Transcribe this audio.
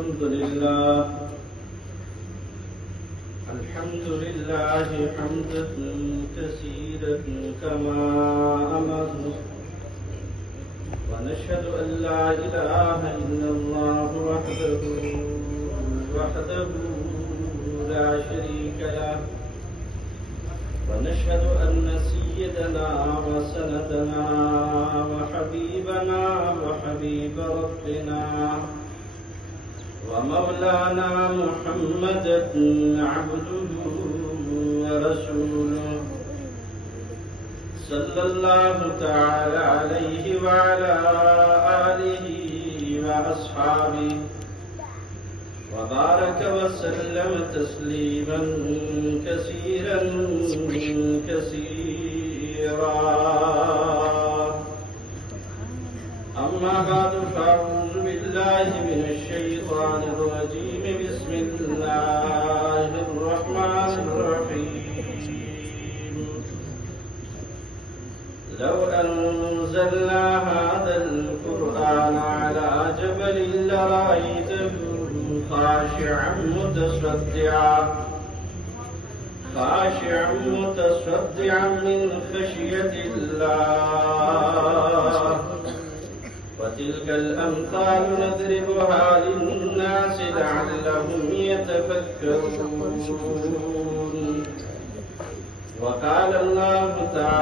الحمد لله حمدا كثيرا كما أمر، ونشهد أن لا إله إلا الله وحده لا شريك له، ونشهد أن سيدنا وسندنا وحبيبنا وحبيب ربنا ومولانا محمدا عبده ورسوله، صلى الله تعالى عليه وعلى آله وأصحابه وبارك وسلم تسليما كثيرا كثيرا. أما بعد، فأعوذ بالله من الشيطان الرجيم. بسم الله الرحمن الرحيم. لو أنزلنا هذا القرآن على جبل لرأيته خاشعا متصدعا من خشية الله. وتلك الأمثال نضربها للناس لعلهم يتفكرون. وقال الله تعالى: